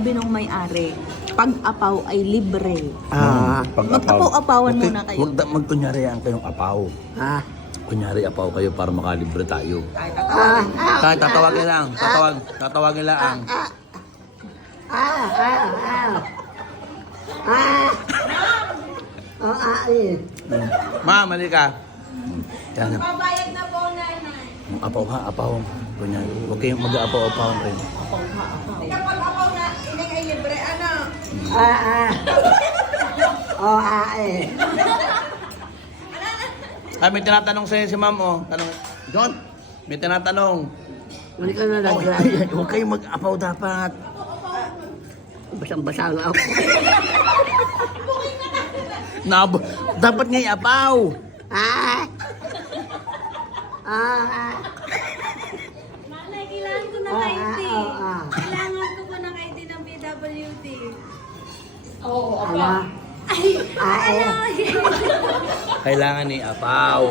sabi nung may-ari, pag-apaw ay libre. Pag-apaw. Mag-apaw-apawan muna kayo. Huwag magkunyarihan kayong apaw. Kunyari apaw kayo para makalibre tayo. Kahit tatawagin lang. Tatawagin lang. Ma, mali ka. Yan. Pabayad na po, nanay. Apaw ha, apaw. Kunyari. Huwag kayong mag-apaw-apaw kayo. Kapag ako na ining ay libre, ano? Ay, may tinatanong sa'yo si ma'am, oh. Tanong, John, may tinatanong. Hindi ka na lagay. Huwag kayong mag-apaw dapat. Basang-basa nga ako. Dapat nga i-apaw. Nanay, kailangan ko ng ID. Kailangan ko po ng ID ng PWD. Kailangan i-apaw.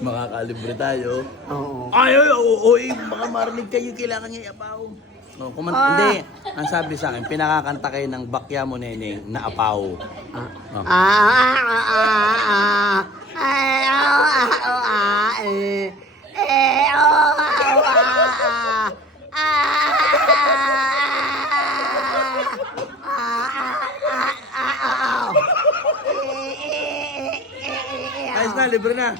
Makakalibre tayo. Ay, baka marinig kayo, kailangan niya i-apaw. No, hindi, ang sabi sa akin, pinakakanta kayo ng Bakya Mo Neneng na apaw. Ayos na, libre na.